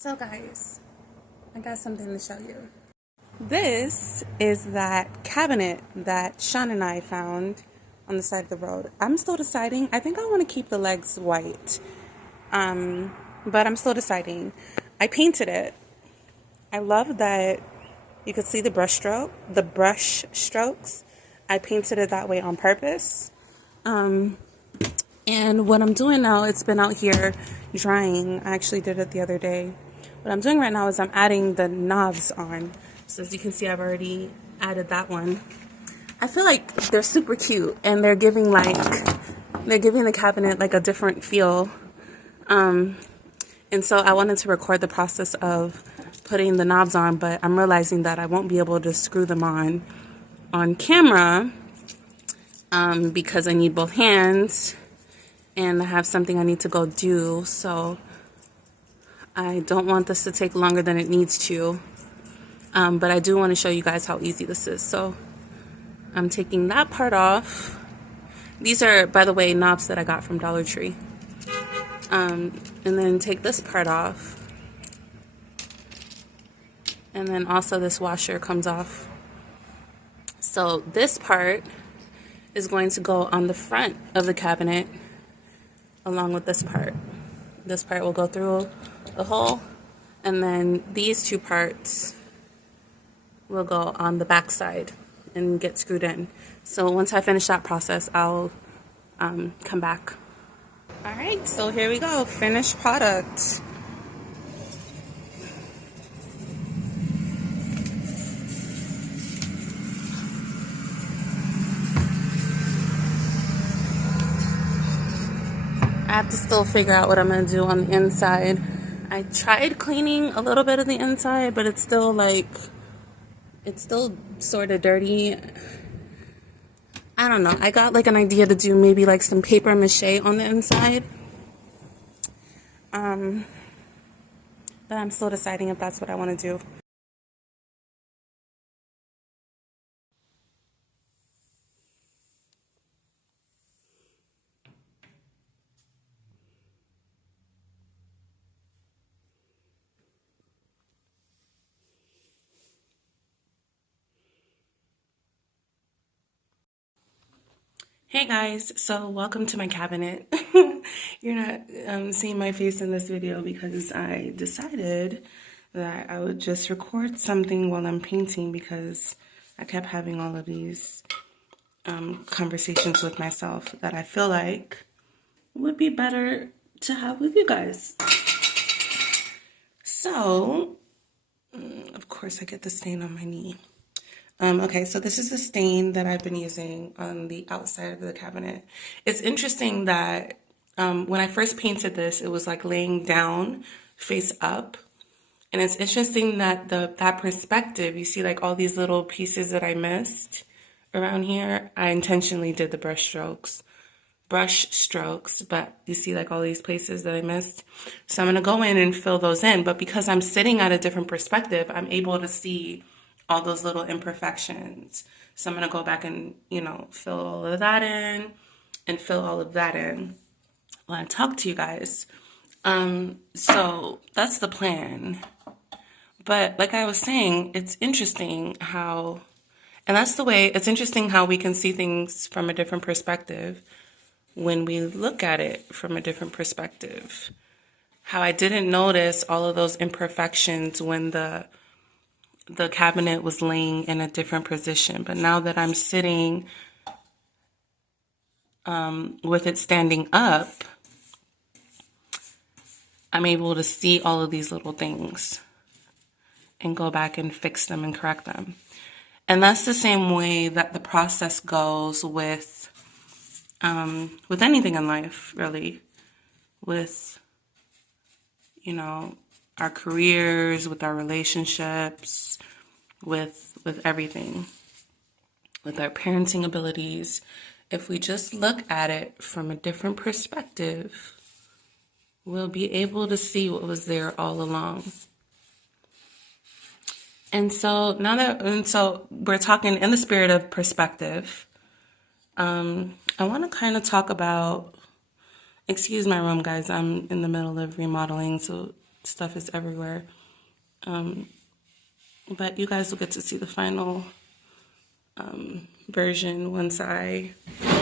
So guys, I got something to show you. This is that cabinet that Sean and I found on the side of the road. I'm still deciding. I think I want to keep the legs white. But I'm still deciding. I painted it. I love that you could see the brush strokes. I painted it that way on purpose. And what I'm doing now, it's been out here drying. I actually did it the other day. What I'm doing right now is I'm adding the knobs on. So as you can see, I've already added that one. I feel like they're super cute and they're giving the cabinet like a different feel. And so I wanted to record the process of putting the knobs on, but I'm realizing that I won't be able to screw them on camera because I need both hands and I have something I need to go do. So I don't want this to take longer than it needs to. But I do want to show you guys how easy this is. So I'm taking that part off. These are, by the way, knobs that I got from Dollar Tree. And then take this part off. And then also this washer comes off. So this part is going to go on the front of the cabinet along with this part. This part will go through the hole, and then these two parts will go on the back side and get screwed in. So once I finish that process, I'll come back. All right, so here we go, finished product. I have to still figure out what I'm gonna do on the inside. I tried cleaning a little bit of the inside, but it's still sort of dirty. I don't know. I got like an idea to do maybe like some paper mache on the inside. But I'm still deciding if that's what I want to do. Hey guys, so welcome to my cabinet. You're not seeing my face in this video because I decided that I would just record something while I'm painting because I kept having all of these conversations with myself that I feel like would be better to have with you guys. So, of course I get the stain on my knee. Okay, so this is the stain that I've been using on the outside of the cabinet. It's interesting that when I first painted this, it was like laying down, face up. And it's interesting that that perspective, you see like all these little pieces that I missed around here. I intentionally did the brush strokes, but you see like all these places that I missed. So I'm gonna go in and fill those in, but because I'm sitting at a different perspective, I'm able to see all those little imperfections. So I'm gonna go back and, fill all of that in and fill all of that in while I talk to you guys. So that's the plan. But like I was saying, it's interesting how we can see things from a different perspective when we look at it from a different perspective. How I didn't notice all of those imperfections when the cabinet was laying in a different position. But now that I'm sitting with it standing up, I'm able to see all of these little things and go back and fix them and correct them. And that's the same way that the process goes with anything in life, really. With, our careers, with our relationships, with everything, with our parenting abilities. If we just look at it from a different perspective, we'll be able to see what was there all along. And so we're talking in the spirit of perspective. I want to kind of talk about, excuse my room, guys. I'm in the middle of remodeling, so stuff is everywhere. But you guys will get to see the final version once you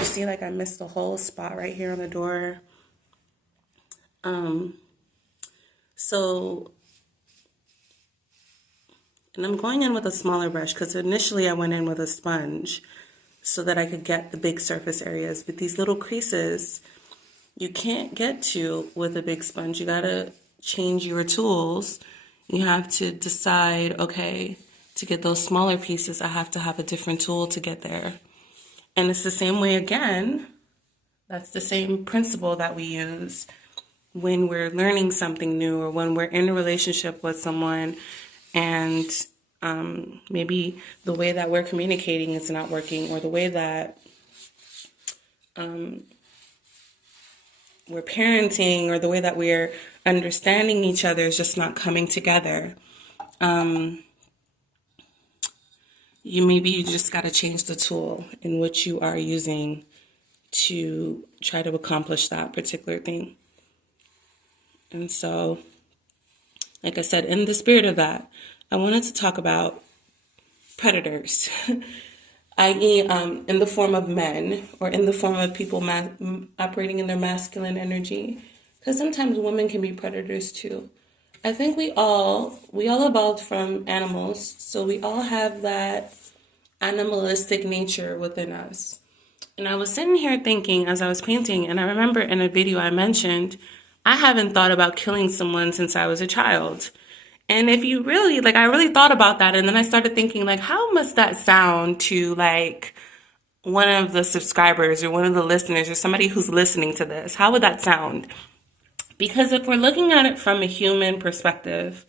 see, like, I missed the whole spot right here on the door. And I'm going in with a smaller brush because initially I went in with a sponge so that I could get the big surface areas. But these little creases, you can't get to with a big sponge. You gotta change your tools. You have to decide, okay, to get those smaller pieces, I have to have a different tool to get there. And it's the same way again. That's the same principle that we use when we're learning something new or when we're in a relationship with someone and maybe the way that we're communicating is not working, or the way that we're parenting, or the way that we're understanding each other is just not coming together. You just got to change the tool in which you are using to try to accomplish that particular thing. And so, like I said, in the spirit of that, I wanted to talk about predators, i.e. In the form of men, or in the form of people operating in their masculine energy, because sometimes women can be predators too. I think we all evolved from animals, so we all have that animalistic nature within us. And I was sitting here thinking as I was painting, and I remember in a video I mentioned, I haven't thought about killing someone since I was a child. And if you really, I really thought about that, and then I started thinking, how must that sound to, one of the subscribers or one of the listeners or somebody who's listening to this? How would that sound? Because if we're looking at it from a human perspective,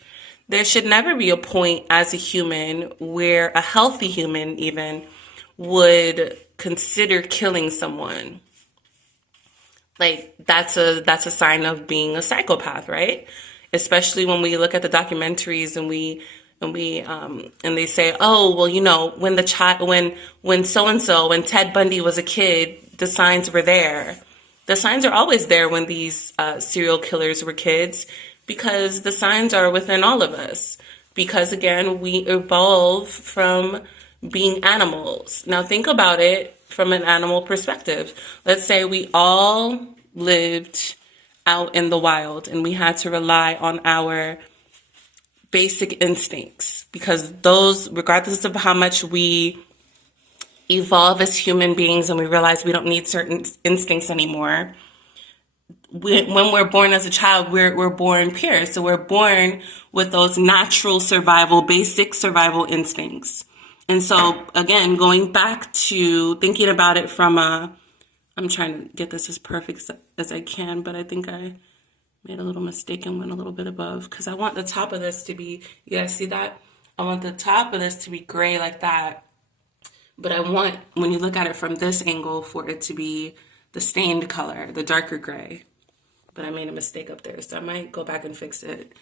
there should never be a point as a human where a healthy human even would consider killing someone. That's a sign of being a psychopath, right? Especially when we look at the documentaries and they say, oh, well, when so-and-so, when Ted Bundy was a kid, the signs were there. The signs are always there when these serial killers were kids, because the signs are within all of us. Because again, we evolve from being animals. Now think about it from an animal perspective. Let's say we all lived out in the wild and we had to rely on our basic instincts, because those, regardless of how much we evolve as human beings and we realize we don't need certain instincts anymore, when we're born as a child, we're born pure. So we're born with those natural survival, basic survival instincts. And so, again, going back to thinking about it from I'm trying to get this as perfect as I can, but I think I made a little mistake and went a little bit above, because I want the top of this to be, you guys see that? I want the top of this to be gray like that. But I want, when you look at it from this angle, for it to be the stained color, the darker gray. But I made a mistake up there, so I might go back and fix it.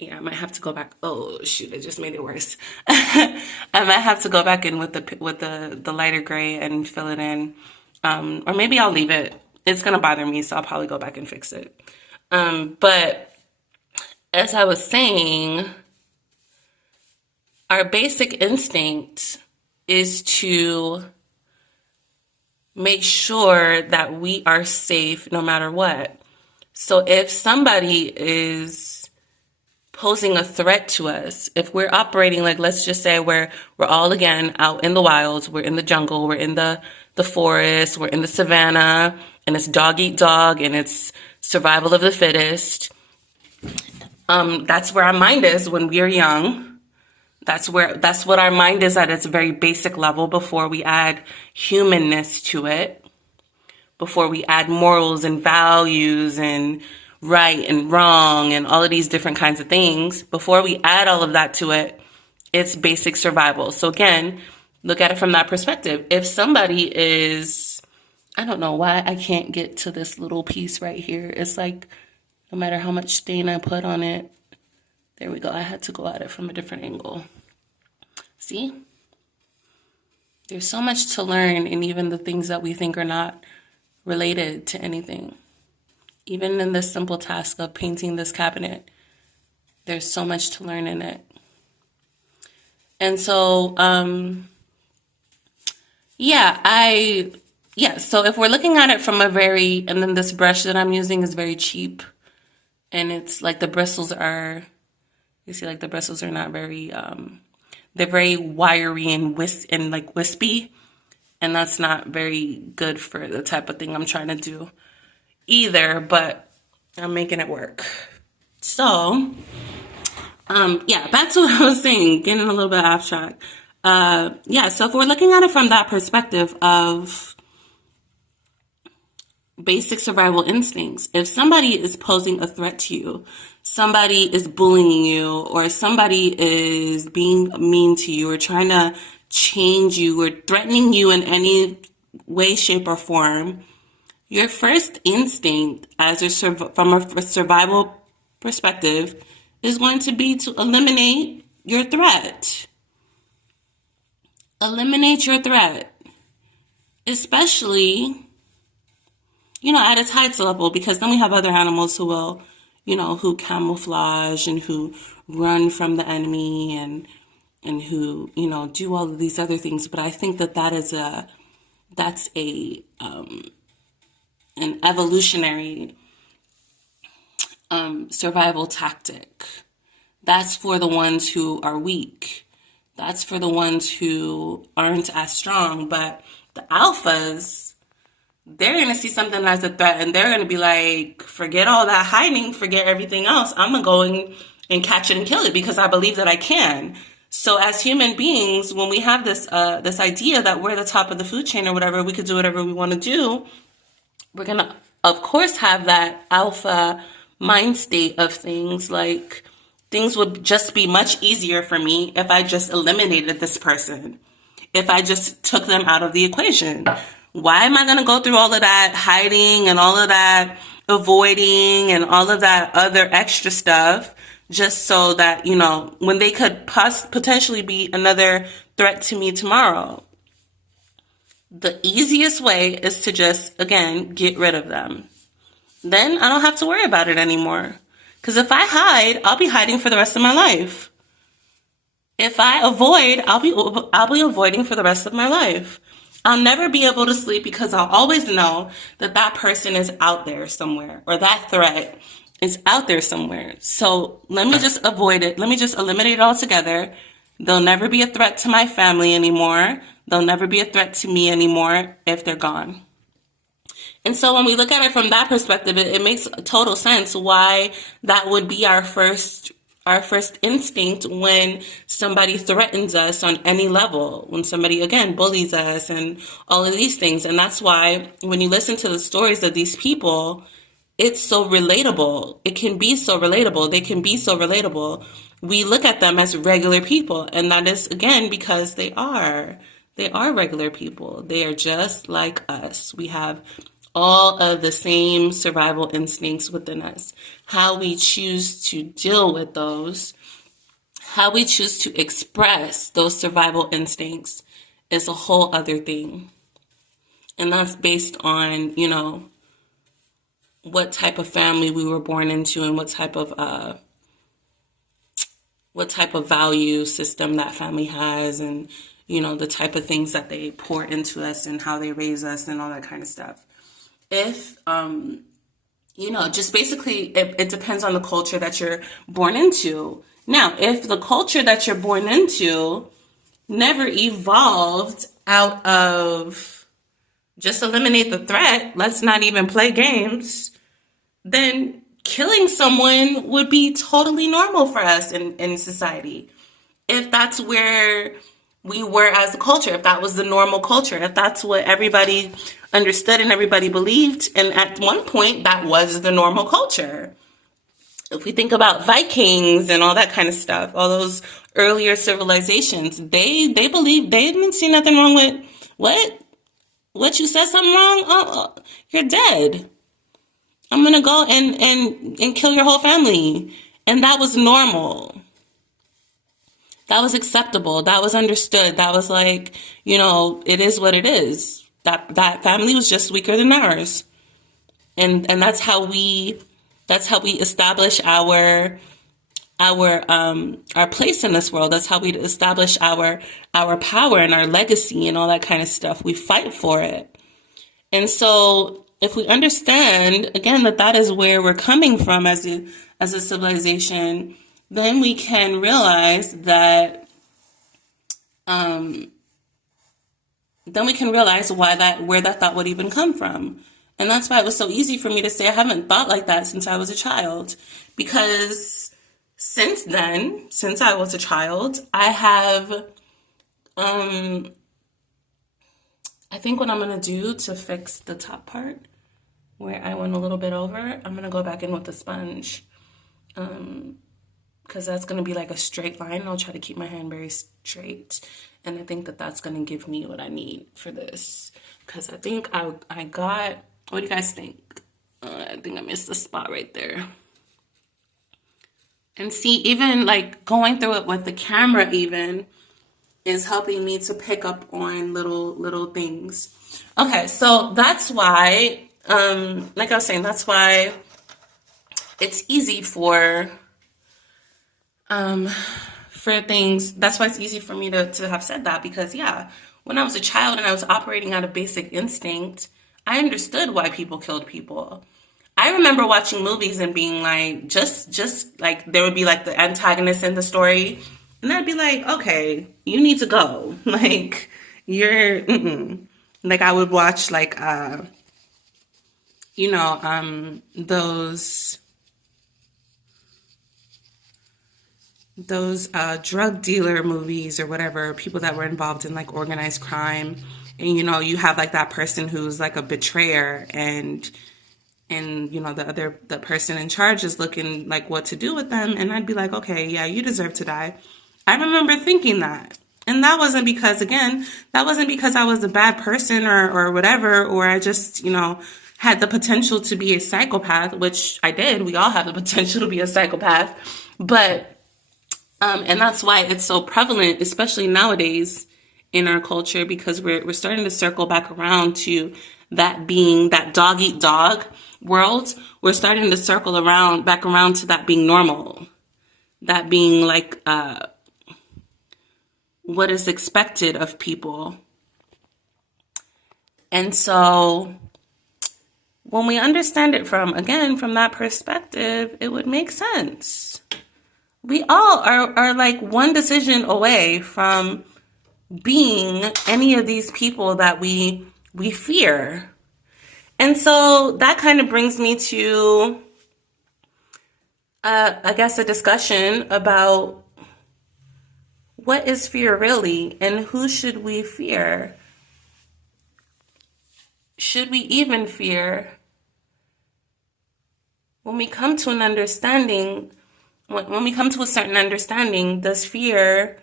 Yeah, I might have to go back. Oh shoot, I just made it worse. I might have to go back in with the lighter gray and fill it in. Or maybe I'll leave it. It's gonna bother me, so I'll probably go back and fix it. But as I was saying, our basic instinct is to make sure that we are safe no matter what. So if somebody is posing a threat to us, if we're operating let's just say we're all, again, out in the wilds, we're in the jungle, we're in the forest, we're in the savannah, and it's dog eat dog, and it's survival of the fittest. That's where our mind is when we're young. That's what our mind is at its very basic level before we add humanness to it, before we add morals and values and right and wrong and all of these different kinds of things. Before we add all of that to it, it's basic survival. So again, look at it from that perspective. If somebody is, I don't know why I can't get to this little piece right here. It's no matter how much stain I put on it, there we go. I had to go at it from a different angle. See? There's so much to learn in even the things that we think are not related to anything. Even in this simple task of painting this cabinet, there's so much to learn in it. And so, so if we're looking at it from and then this brush that I'm using is very cheap, and it's like the bristles are, you see, like the bristles are not very, they're very wiry and wispy, and that's not very good for the type of thing I'm trying to do either, but I'm making it work. So, back to what I was saying, getting a little bit off track. So if we're looking at it from that perspective of basic survival instincts, if somebody is posing a threat to you, somebody is bullying you, or somebody is being mean to you, or trying to change you, or threatening you in any way, shape, or form, your first instinct from a survival perspective is going to be to eliminate your threat. Eliminate your threat. Especially, at its heights level, because then we have other animals who will, who camouflage and who run from the enemy and who, do all of these other things. But I think that's an evolutionary survival tactic. That's for the ones who are weak. That's for the ones who aren't as strong. But the alphas, they're going to see something as a threat, and they're going to be like, forget all that hiding, forget everything else. I'm going to go and catch it and kill it because I believe that I can. So as human beings, when we have this idea that we're the top of the food chain or whatever, we could do whatever we want to do, we're going to, of course, have that alpha mind state of things. Like, things would just be much easier for me if I just eliminated this person, if I just took them out of the equation. Why am I going to go through all of that hiding and all of that avoiding and all of that other extra stuff just so that, when they could potentially be another threat to me tomorrow? The easiest way is to just, again, get rid of them. Then I don't have to worry about it anymore. Because if I hide, I'll be hiding for the rest of my life. If I avoid, I'll be avoiding for the rest of my life. I'll never be able to sleep because I'll always know that person is out there somewhere, or that threat is out there somewhere. So let me just avoid it. Let me just eliminate it altogether. They'll never be a threat to my family anymore. They'll never be a threat to me anymore if they're gone. And so when we look at it from that perspective, it makes total sense why that would be our first instinct when somebody threatens us on any level, when somebody, again, bullies us and all of these things. And that's why when you listen to the stories of these people, it's so relatable. It can be so relatable. They can be so relatable. We look at them as regular people. And that is, again, because they are regular people. They are just like us. We have all of the same survival instincts within us. How we choose to deal with those, how we choose to express those survival instincts is a whole other thing. And that's based on, what type of family we were born into and what type of value system that family has, and, the type of things that they pour into us and how they raise us and all that kind of stuff. If, just basically, it depends on the culture that you're born into. Now, if the culture that you're born into never evolved out of just eliminate the threat, let's not even play games, then killing someone would be totally normal for us in society. If that's where we were as a culture, if that was the normal culture, if that's what everybody understood and everybody believed, and at one point that was the normal culture. If we think about Vikings and all that kind of stuff, all those earlier civilizations, they believed, they didn't see nothing wrong with, what, you said something wrong? Oh, you're dead. I'm going to go and kill your whole family. And that was normal. That was acceptable. That was understood. That was like, it is what it is. That family was just weaker than ours. and that's how we establish our place in this world. That's how we establish our power and our legacy and all that kind of stuff. We fight for it. And so if we understand again that is where we're coming from as a civilization, then we can realize that where that thought would even come from. And that's why it was so easy for me to say I haven't thought like that since I was a child. Because since then, since I was a child, I have, I think what I'm going to do to fix the top part where I went a little bit over, I'm going to go back in with the sponge. Because that's going to be like a straight line. I'll try to keep my hand very straight. And I think that's going to give me what I need for this. Because I think I got, what do you guys think? I think I missed the spot right there. And see, even like going through it with the camera even is helping me to pick up on little things. Okay, so that's why, like I was saying, that's why it's easy for things. That's why it's easy for me to have said that, because yeah, when I was a child and I was operating out of basic instinct, I understood why people killed people. I remember watching movies and being like, just like there would be like the antagonist in the story, and I'd be like, okay, you need to go. Like you're, like I would watch like, those drug dealer movies or whatever, people that were involved in like organized crime. And, you have like that person who's like a betrayer and the person in charge is looking like what to do with them. And I'd be like, okay, yeah, you deserve to die. I remember thinking that. And that wasn't because I was a bad person or whatever, or I just, had the potential to be a psychopath, which I did. We all have the potential to be a psychopath. But and that's why it's so prevalent, especially nowadays in our culture, because we're starting to circle back around to that being that dog eat dog world. We're starting to circle back around to that being normal, that being like what is expected of people. And so when we understand it from that perspective, it would make sense. We all are like one decision away from being any of these people that we fear. And so that kind of brings me to, I guess, a discussion about what is fear really and who should we fear? Should we even fear? When we come to an understanding, when we come to a certain understanding, does fear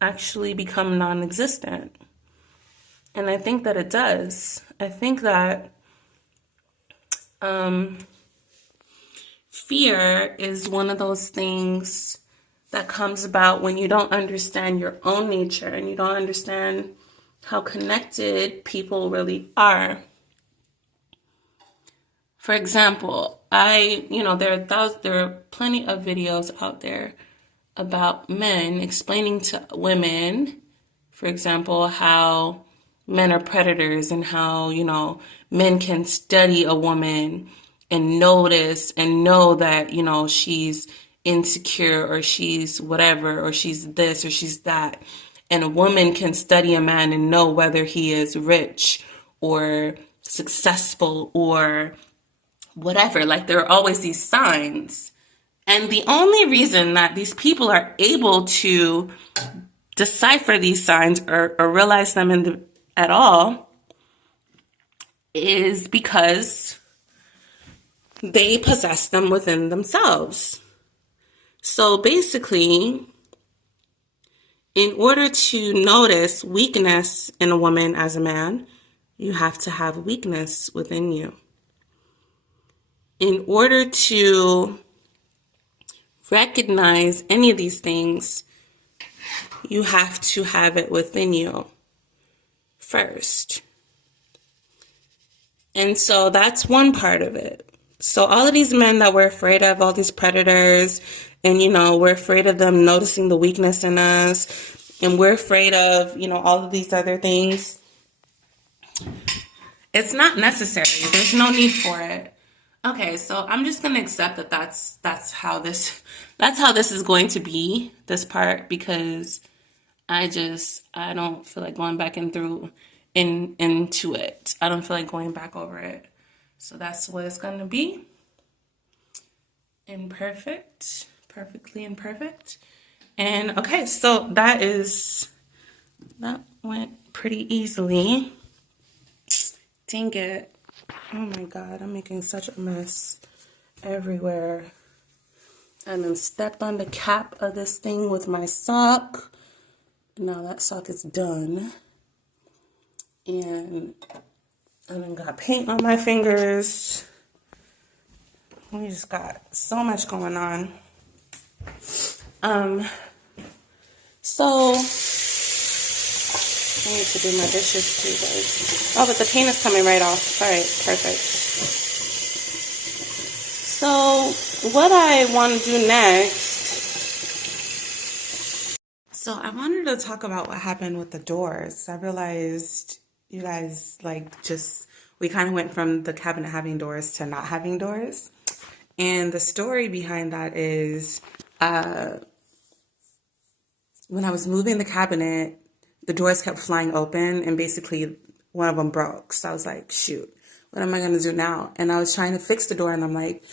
actually become non-existent? And I think that it does. I think that fear is one of those things that comes about when you don't understand your own nature and you don't understand how connected people really are. For example, there are plenty of videos out there about men explaining to women, for example, how men are predators and how, men can study a woman and notice and know that, she's insecure or she's whatever, or she's this or she's that. And a woman can study a man and know whether he is rich or successful or whatever. Like there are always these signs. And the only reason that these people are able to decipher these signs or realize them at all is because they possess them within themselves. So basically, in order to notice weakness in a woman as a man, you have to have weakness within you. In order to recognize any of these things, you have to have it within you first. And so that's one part of it. So all of these men that we're afraid of, all these predators, and, you know, we're afraid of them noticing the weakness in us, and we're afraid of, you know, all of these other things. It's not necessary. There's no need for it. Okay, so I'm just gonna accept that that's how this is going to be, this part, because I don't feel like going back into it. I don't feel like going back over it. So that's what it's gonna be. Imperfect, perfectly imperfect. And okay, so that went pretty easily. Dang it. Oh my God, I'm making such a mess everywhere. And then stepped on the cap of this thing with my sock. Now that sock is done. And I then got paint on my fingers. We just got so much going on. So I need to do my dishes too, guys. Oh, but the paint is coming right off. All right, perfect. So what I want to do next, so I wanted to talk about what happened with the doors. I realized you guys we kind of went from the cabinet having doors to not having doors. And the story behind that is when I was moving the cabinet, the doors kept flying open and basically one of them broke. So I was like, shoot, what am I going to do now? And I was trying to fix the door and I'm like,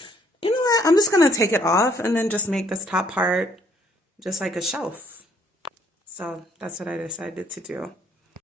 you know what? I'm just going to take it off and then just make this top part just like a shelf. So that's what I decided to do.